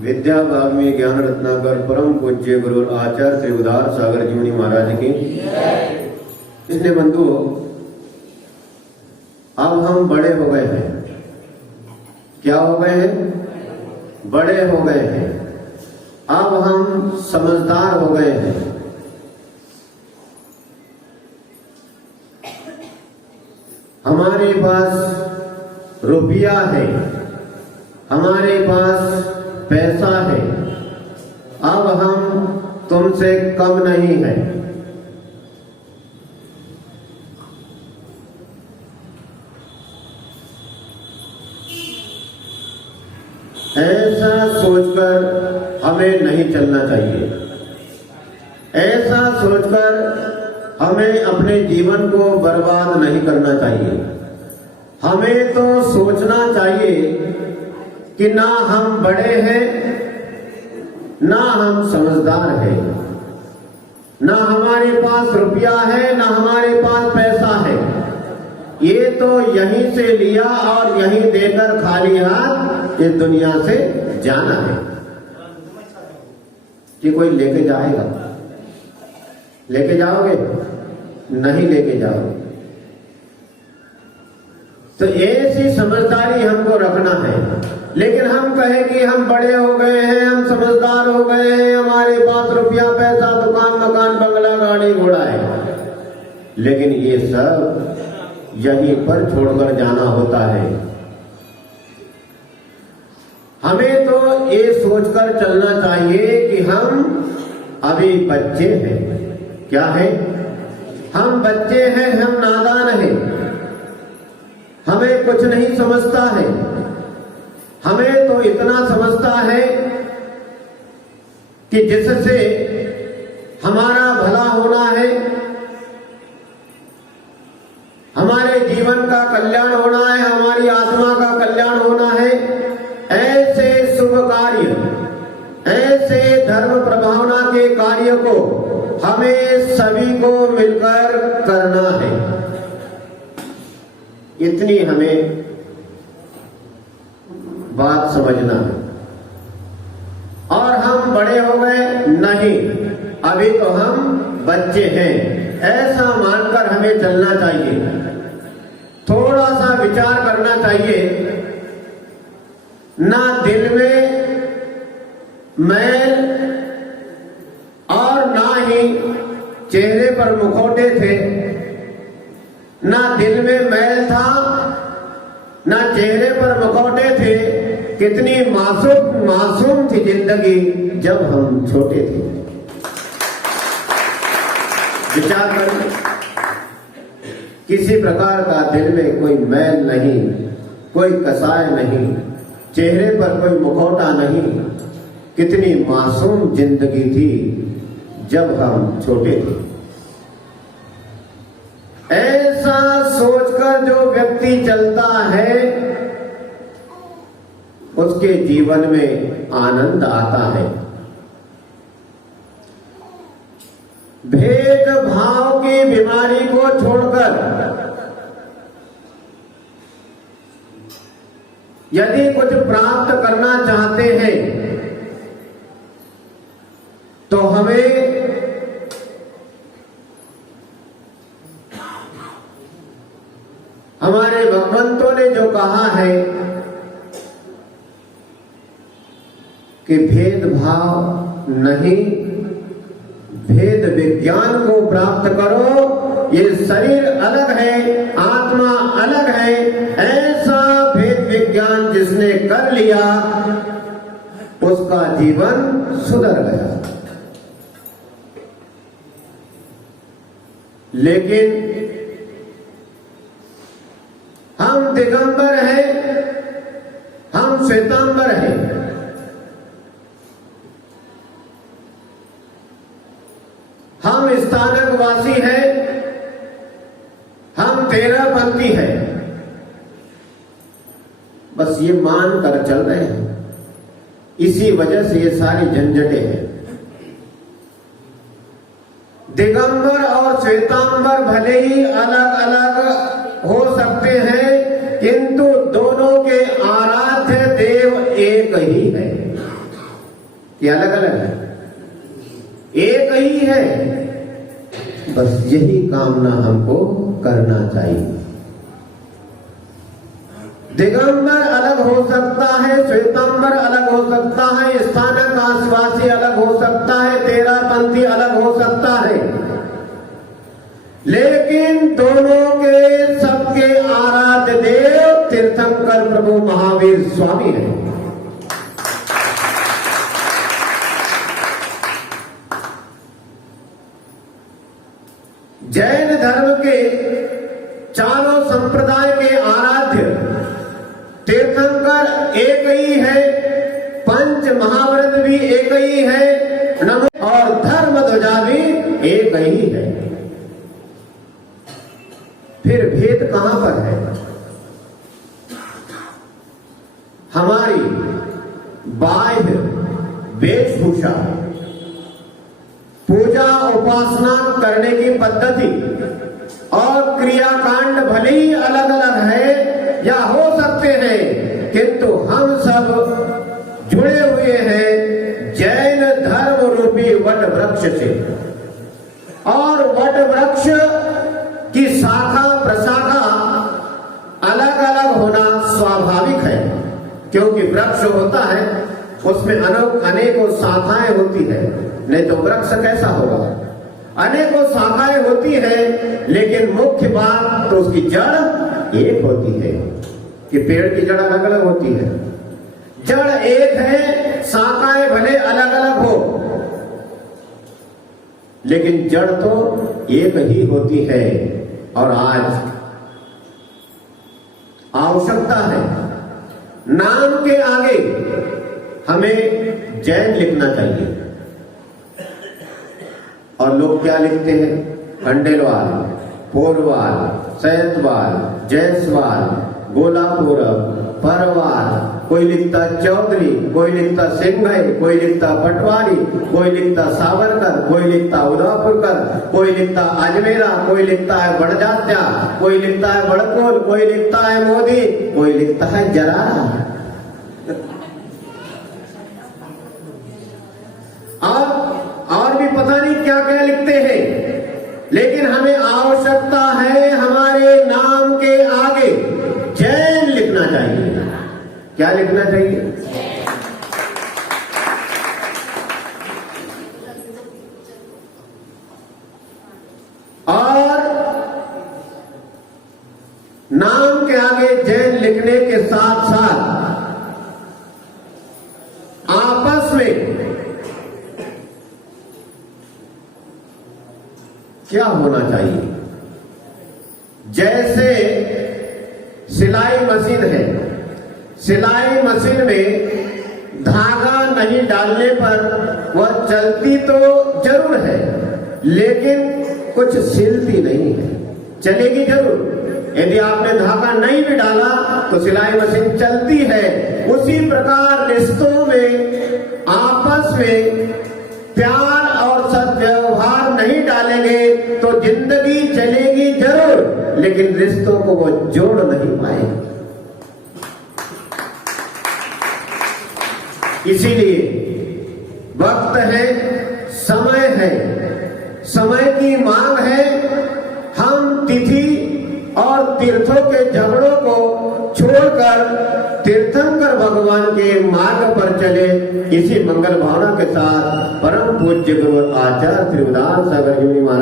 विद्या वाग्मी ज्ञान रत्नाकर परम पूज्य गुरु आचार्य श्री उदार सागर जीवनी महाराज की। इसलिए बंधुओं, अब हम बड़े हो गए हैं। क्या हो गए हैं? बड़े हो गए हैं। अब हम समझदार हो गए हैं। हमारे पास रुपया है, हमारे पास पैसा है। अब हम तुमसे कम नहीं है। ऐसा सोचकर हमें नहीं चलना चाहिए। ऐसा सोचकर हमें अपने जीवन को बर्बाद नहीं करना चाहिए। हमें तो सोचना चाहिए कि ना हम बड़े हैं, ना हम समझदार हैं, ना हमारे पास रुपया है, ना हमारे पास पैसा है। ये तो यहीं से लिया और यहीं देकर खाली हाथ इस दुनिया से जाना है। कि कोई लेके जाएगा? लेके जाओगे? नहीं लेके जाओगे। तो ऐसी समझदारी हमको रखना है। लेकिन हम कहें कि हम बड़े हो गए हैं, हम समझदार हो गए हैं, हमारे पास रुपया पैसा दुकान मकान बंगला गाड़ी घोड़ा है, लेकिन ये सब यहीं पर छोड़कर जाना होता है। हमें तो ये सोचकर चलना चाहिए कि हम अभी बच्चे हैं। क्या है? हम बच्चे हैं, हम नादान हैं, हमें कुछ नहीं समझता है। हमें तो इतना समझता है कि जिससे हमारा भला होना है, हमारे जीवन का कल्याण होना है, हमारी आत्मा का कल्याण होना है। ऐसे शुभ कार्य, ऐसे धर्म प्रभावना के कार्य को हमें सभी को मिलकर करना है। इतनी हमें बात समझना है। और हम बड़े हो गए? नहीं, अभी तो हम बच्चे हैं, ऐसा मानकर हमें चलना चाहिए। थोड़ा सा विचार करना चाहिए। ना दिल में मैल और ना ही चेहरे पर मुखौटे थे। ना दिल में मैल था, ना चेहरे पर मुखौटे थे। कितनी मासूम थी जिंदगी जब हम छोटे थे। विचार करें, किसी प्रकार का दिल में कोई मैल नहीं, कोई कसाय नहीं, चेहरे पर कोई मुखौटा नहीं। कितनी मासूम जिंदगी थी जब हम छोटे थे। ऐसा सोचकर जो व्यक्ति चलता है, उसके जीवन में आनंद आता है। भेदभाव की बीमारी को छोड़कर यदि कुछ प्राप्त करना चाहते हैं तो हमें हमारे भगवंतों ने जो कहा है कि भेदभाव नहीं, भेद विज्ञान को प्राप्त करो। ये शरीर अलग है, आत्मा अलग है। ऐसा भेद विज्ञान जिसने कर लिया, उसका जीवन सुधर गया। लेकिन हम दिगंबर हैं, हम श्वेतांबर हैं। हम स्थानक वासी हैं, हम 13 पंथी हैं। बस ये मान कर चल रहे हैं। इसी वजह से ये सारी झंझटें हैं। दिगंबर और श्वेतांबर भले ही अलग अलग हो सकते हैं, किंतु दोनों के आराध्य देव एक ही है। कि अलग अलग है? एक ही है। बस यही कामना हमको करना चाहिए। दिगंबर अलग हो सकता है, श्वेतांबर अलग हो सकता है, स्थानक आदिवासी अलग हो सकता है, तेरापंथी अलग हो सकता है, लेकिन दोनों के सबके आराध्य देव तीर्थंकर प्रभु महावीर स्वामी हैं। जैन धर्म के चारों संप्रदाय के आराध्य तीर्थंकर एक ही है, पंच महाव्रत भी एक ही है, और धर्म ध्वजा भी एक ही है। फिर भेद कहां पर है? हमारी बाह्य वेशभूषा, पूजा उपासना करने की पद्धति और क्रियाकांड भले ही अलग अलग है या हो सकते हैं, किंतु हम सब जुड़े हुए हैं जैन धर्म रूपी वट वृक्ष से। और वट वृक्ष की शाखा प्रशाखा अलग अलग होना स्वाभाविक है, क्योंकि वृक्ष होता है उसमें अनेकों शाखाएं होती है, नहीं तो वृक्ष कैसा होगा? अनेकों शाखाएं होती है, लेकिन मुख्य बात तो उसकी जड़ एक होती है कि पेड़ की जड़ अलग अलग होती है। जड़ एक है, शाखाएं भले अलग अलग हो, लेकिन जड़ तो एक ही होती है। और आज आवश्यकता है, नाम के आगे हमें जैन लिखना चाहिए। और लोग क्या लिखते हैं? खंडेलवाल, पोरवाल, सैयदवाल, जयसवाल, गोलापुरम, परवाल, कोई लिखता चौधरी, कोई लिखता सिंघई, कोई लिखता पटवारी, कोई लिखता सावरकर, कोई लिखता उदयपुरकर, कोई लिखता अजमेरा, कोई लिखता है बड़जात्या, कोई लिखता है बड़कोल, कोई लिखता है मोदी, कोई लिखता है जरारा। और भी पता नहीं क्या क्या लिखते हैं, लेकिन हमें आवश्यकता है हमारे नाम के आगे जैन लिखना चाहिए। क्या लिखना चाहिए? और नाम के आगे जैन लिखने के साथ साथ आपस में क्या होना चाहिए? जैसे सिलाई मशीन है, सिलाई मशीन में धागा नहीं डालने पर वह चलती तो जरूर है, लेकिन कुछ सिलती नहीं है। चलेगी जरूर, यदि आपने धागा नहीं भी डाला तो सिलाई मशीन चलती है। उसी प्रकार रिश्तों में आपस में प्यार और सद्व्यवहार नहीं डालेंगे तो जिंदगी चलेगी जरूर, लेकिन रिश्तों को वो जोड़ नहीं पाएंगे। इसीलिए वक्त है, समय है, समय की मांग है। हम तिथि और तीर्थों के झगड़ों को छोड़कर तीर्थंकर भगवान के मार्ग पर चले। इसी मंगल भावना के साथ परम पूज्य गुरु आचार्य श्री उदार सागर जी महाराज